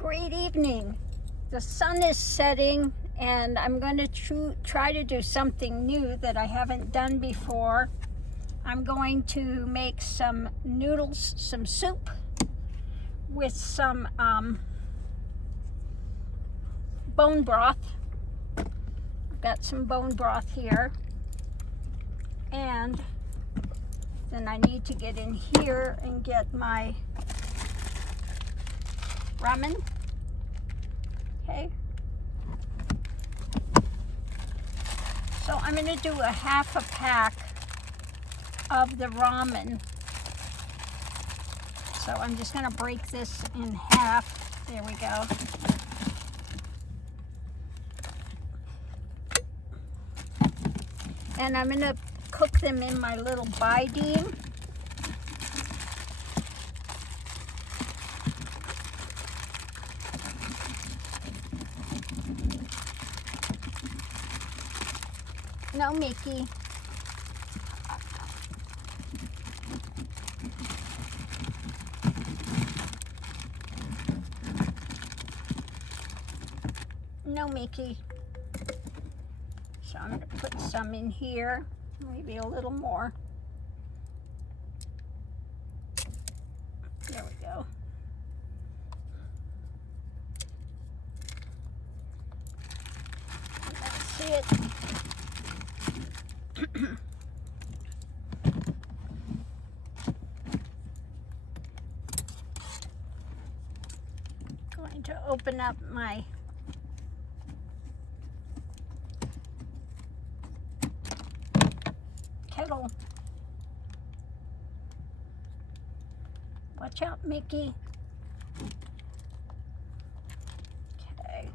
Great evening. The sun is setting and I'm going to try to do something new that I haven't done before. I'm going to make some noodles, some soup with some bone broth. I've got some bone broth here. And then I need to get in here and get my ramen. Okay. So I'm going to do a half a pack of the ramen. So I'm just going to break this in half. There we go. And I'm going to cook them in my little Buydeem. No, Mickey. No, Mickey. So I'm going to put some in here, maybe a little more. There we go. Let's see it. Going to open up my kettle. Watch out, Mickey. Okay.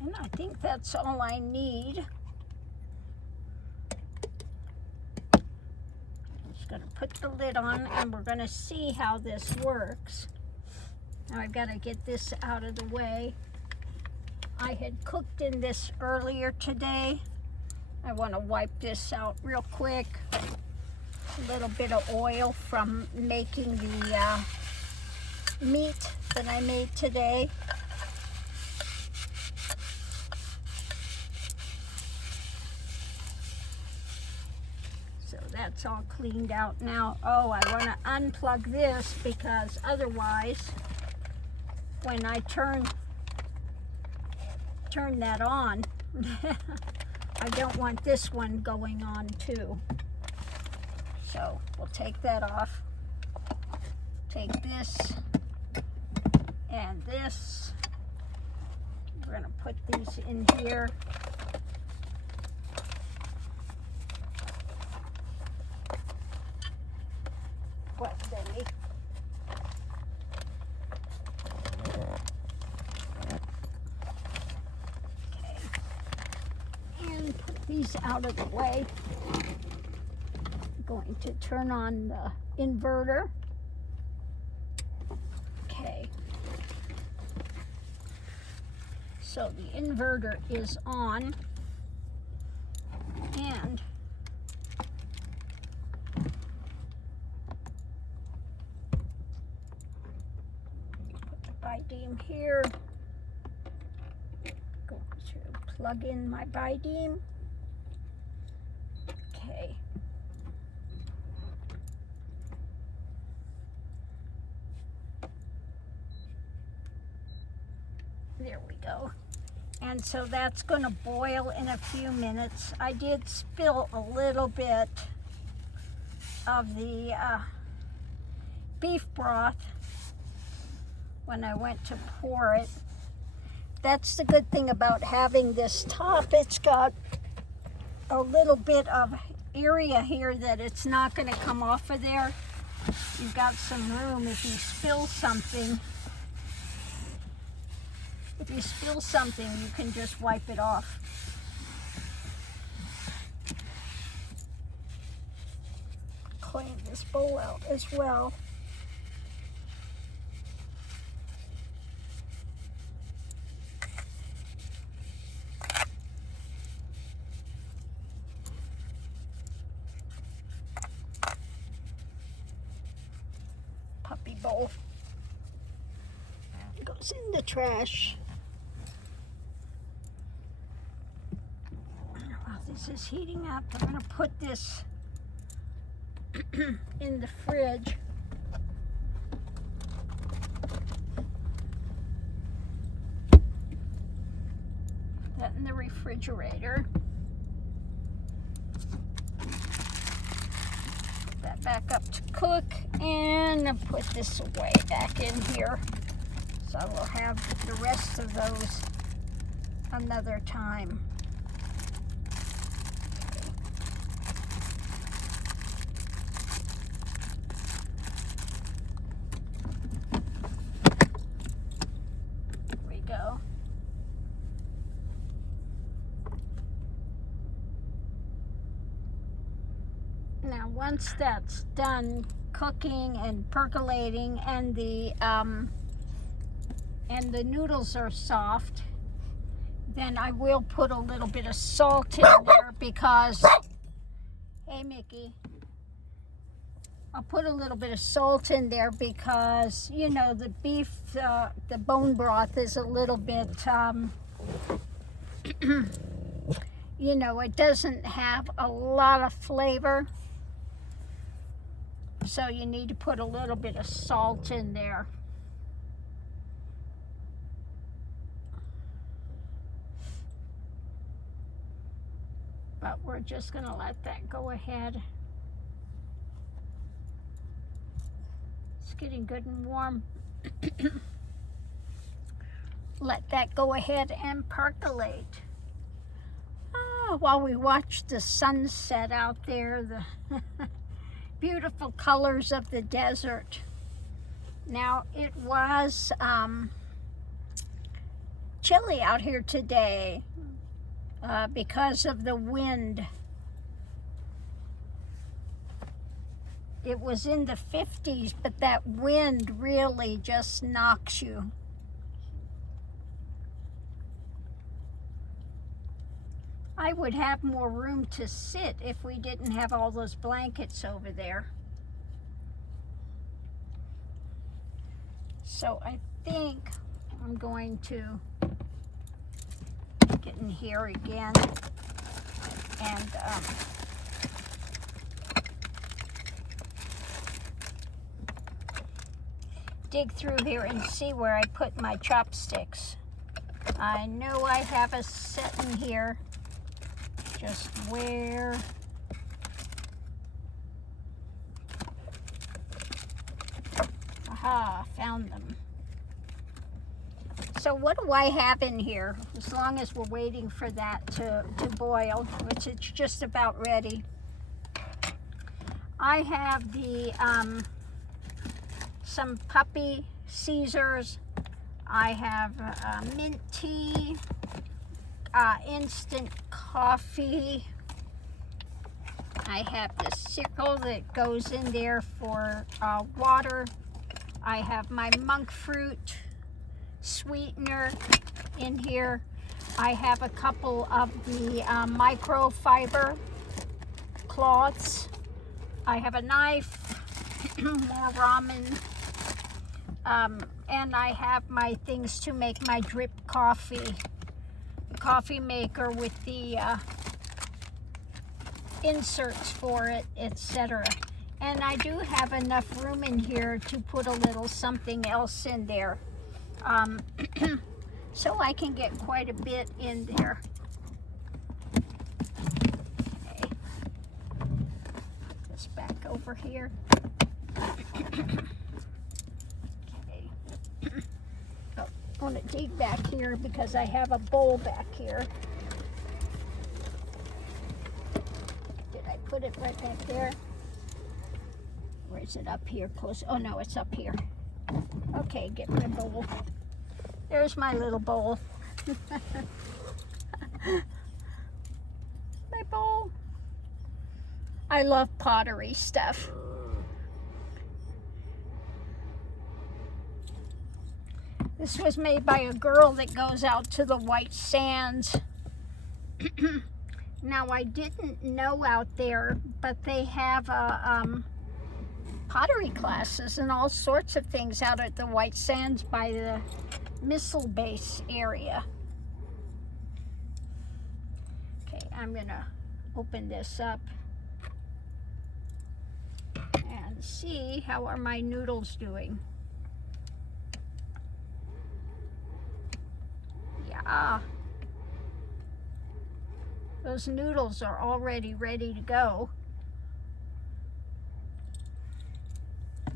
And I think that's all I need. Going to put the lid on and we're going to see how this works. Now I've got to get this out of the way. I had cooked in this earlier today. I want to wipe this out real quick. A little bit of oil from making the meat that I made today. That's all cleaned out now. Oh, I want to unplug this because otherwise when I turn that on I don't want this one going on too. So we'll take that off. Take this and this. We're going to put these in here. What, Benny? Okay. And put these out of the way. I'm going to turn on the inverter. Okay. So the inverter is on. And Buydeem here. Going to plug in my Buydeem. Okay. There we go. And so that's going to boil in a few minutes. I did spill a little bit of the beef broth when I went to pour it. That's the good thing about having this top. It's got a little bit of area here that it's not going to come off of there. You've got some room if you spill something. If you spill something, you can just wipe it off. Clean this bowl out as well. puppy bowl. It goes in the trash. While this is heating up, I'm going to put this in the fridge. That in the refrigerator. Put that back up to cook, and I'll put this away back in here. So I will have the rest of those another time. Now, once that's done cooking and percolating, and the noodles are soft, then I will put a little bit of salt in there because, hey Mickey, I'll put a little bit of salt in there because, you know, the beef, the bone broth is a little bit, you know, it doesn't have a lot of flavor. So you need to put a little bit of salt in there. But we're just going to let that go ahead. It's getting good and warm. Let that go ahead and percolate. While we watch the sunset out there, the beautiful colors of the desert. Now, it was chilly out here today because of the wind. It was in the 50s, but that wind really just knocks you. I would have more room to sit if we didn't have all those blankets over there. So I think I'm going to get in here again and dig through here and see where I put my chopsticks. I know I have a set in here. Just where? Aha, found them. So what do I have in here? As long as we're waiting for that to boil, which it's just about ready. I have the some puppy Caesars. I have mint tea. Instant coffee. I have the sickle that goes in there for water. I have my monk fruit sweetener in here. I have a couple of the microfiber cloths. I have a knife, more ramen, and I have my things to make my drip coffee. Coffee maker with the inserts for it, etc. And I do have enough room in here to put a little something else in there, so I can get quite a bit in there. Okay. This back over here. I want to dig back here because I have a bowl back here. Did I put it right back there? Or is it up here close? Oh no, it's up here. Okay, get my bowl. There's my little bowl. My bowl. I love pottery stuff. This was made by a girl that goes out to the white sands. Now, I didn't know out there, but they have a pottery classes and all sorts of things out at the White Sands by the missile base area. Okay, I'm gonna open this up and see how are my noodles doing. Yeah, those noodles are already ready to go.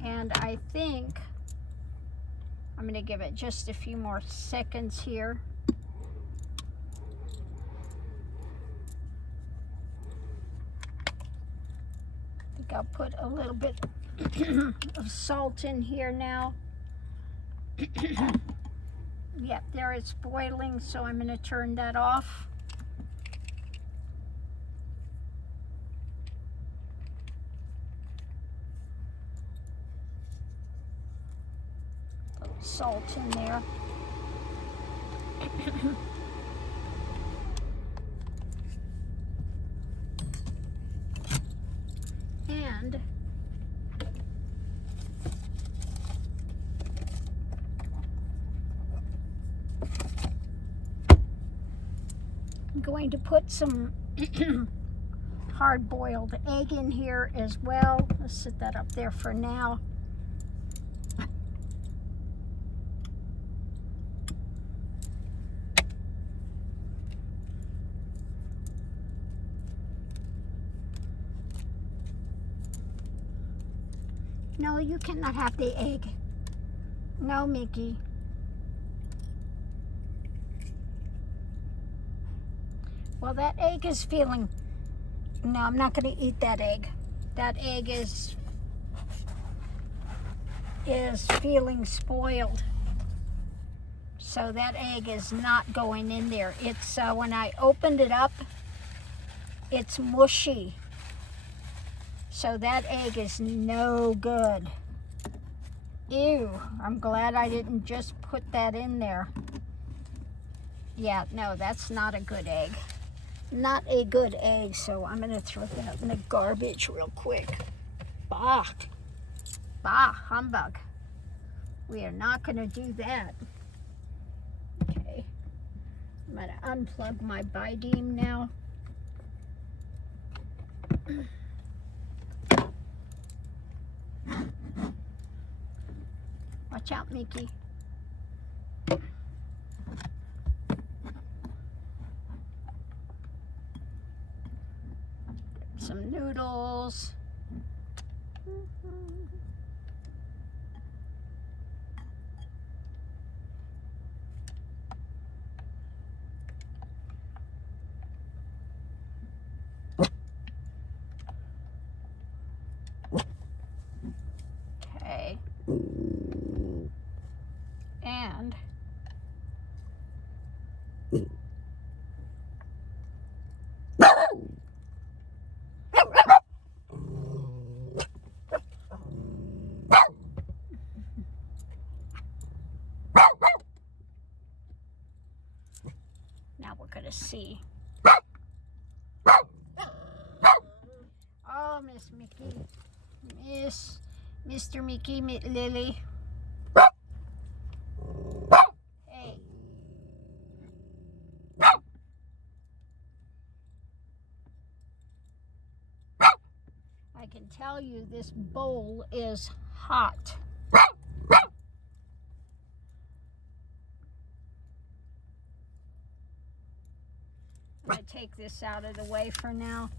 And I think I'm going to give it just a few more seconds here. I think I'll put a little bit of salt in here now. Yep, there it's boiling, so I'm going to turn that off. Salt in there. And I'm going to put some hard-boiled egg in here as well. Let's set that up there for now. No, you cannot have the egg. No, Mickey. Well, that egg is feeling... No, I'm not going to eat that egg. That egg is feeling spoiled. So that egg is not going in there. It's when I opened it up, it's mushy. So that egg is no good. Ew, I'm glad I didn't just put that in there. Yeah, no, that's not a good egg. Not a good egg, so I'm going to throw that in the garbage real quick. Bah. Bah, humbug. We are not going to do that. Okay. I'm going to unplug my Buydeem now. Watch out, Mickey. Some noodles. Okay. And now we're going to see. Oh, Miss Mickey. Mr. Mickey, Lily. Hey. I can tell you this bowl is hot. I'm going to take this out of the way for now.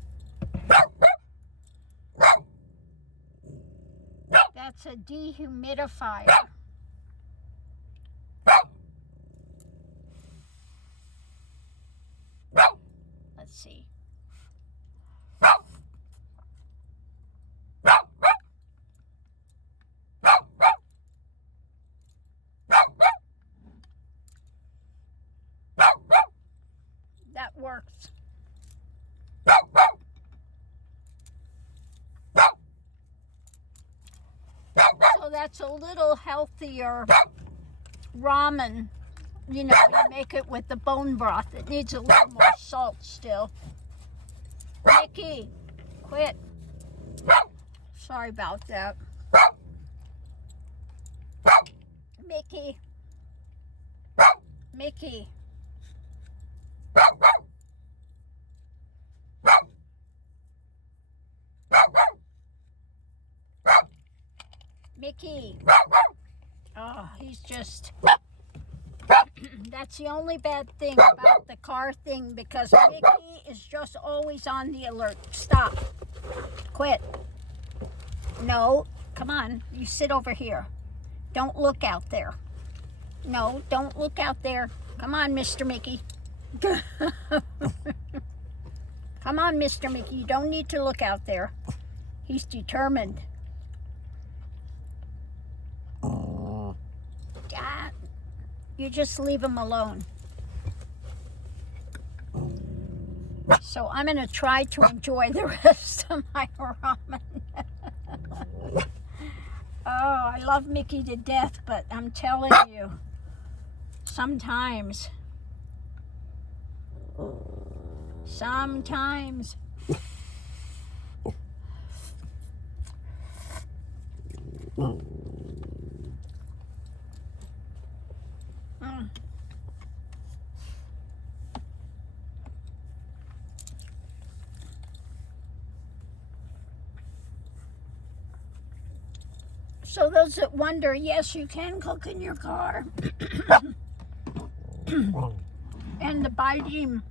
That's a dehumidifier. Let's see. That works. So that's a little healthier ramen. You know, you make it with the bone broth. It needs a little more salt still. Mickey, quit. Sorry about that. Mickey. Mickey. Mickey. Oh, he's just... That's the only bad thing about the car thing, because Mickey is just always on the alert. Stop. Quit. No, come on. You sit over here. Don't look out there. No, don't look out there. Come on, Mr. Mickey. Come on, Mr. Mickey. You don't need to look out there. He's determined. You just leave him alone. So I'm going to try to enjoy the rest of my ramen. Oh, I love Mickey to death, but I'm telling you, sometimes. So those that wonder, yes, you can cook in your car. And the Buydeem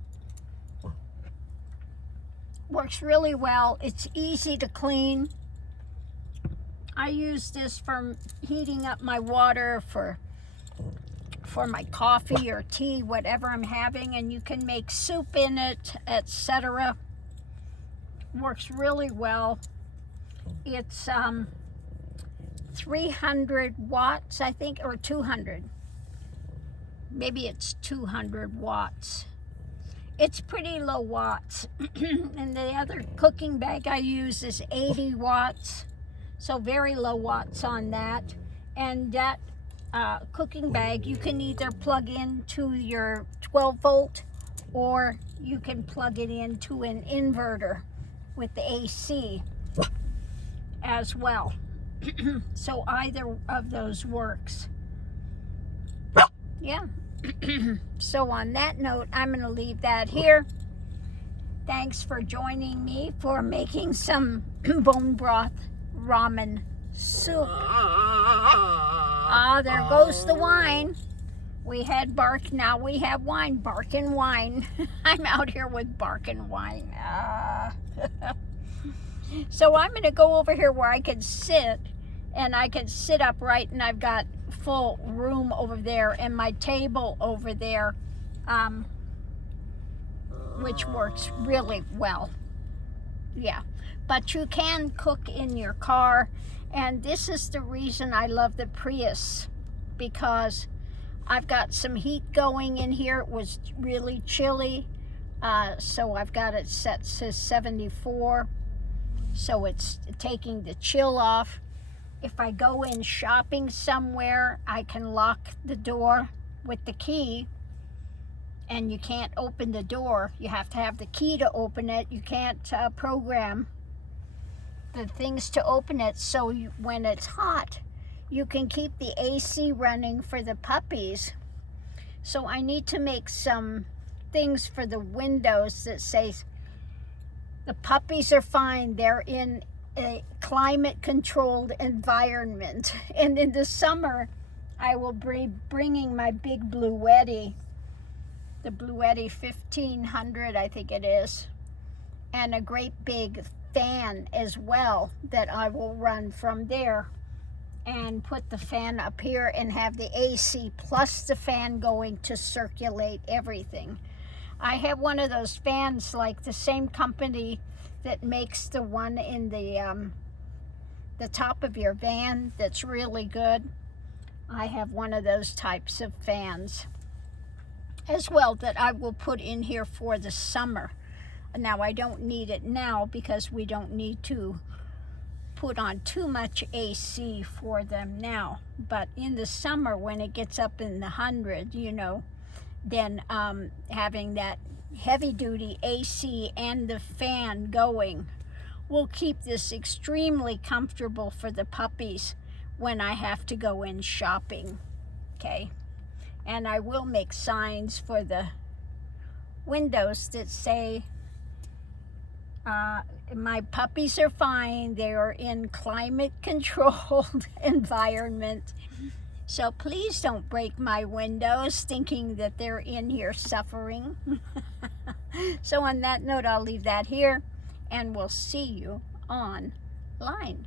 works really well. It's easy to clean. I use this for heating up my water for my coffee or tea, whatever I'm having, and you can make soup in it, etc. Works really well. It's 300 watts, I think, or 200. Maybe it's 200 watts. It's pretty low watts. And the other cooking bag I use is 80 watts. So very low watts on that. And that cooking bag, you can either plug into your 12 volt or you can plug it into an inverter with the AC as well. So either of those works. Yeah. So on that note, I'm going to leave that here. Thanks for joining me for making some bone broth ramen soup. Ah, there goes the wine. We had bark, now we have wine. Bark and wine. I'm out here with bark and wine. So I'm going to go over here where I can sit, and I can sit upright, and I've got full room over there, and my table over there, which works really well. Yeah, but you can cook in your car, and this is the reason I love the Prius, because I've got some heat going in here. It was really chilly, so I've got it set to 74. So it's taking the chill off. If I go in shopping somewhere, I can lock the door with the key, and you can't open the door. You have to have the key to open it. You can't program the things to open it. So when it's hot, you can keep the AC running for the puppies. So I need to make some things for the windows that say the puppies are fine. They're in a climate-controlled environment. And in the summer, I will be bringing my big Bluetti, the Bluetti 1500, I think it is, and a great big fan as well that I will run from there, and put the fan up here and have the AC plus the fan going to circulate everything. I have one of those fans, like the same company that makes the one in the top of your van that's really good. I have one of those types of fans as well that I will put in here for the summer. Now, I don't need it now because we don't need to put on too much AC for them now. But in the summer, when it gets up in the 100, you know, then having that heavy-duty AC and the fan going will keep this extremely comfortable for the puppies when I have to go in shopping, okay? And I will make signs for the windows that say, my puppies are fine, they are in climate controlled environment. So please don't break my windows thinking that they're in here suffering. So on that note, I'll leave that here, and we'll see you online.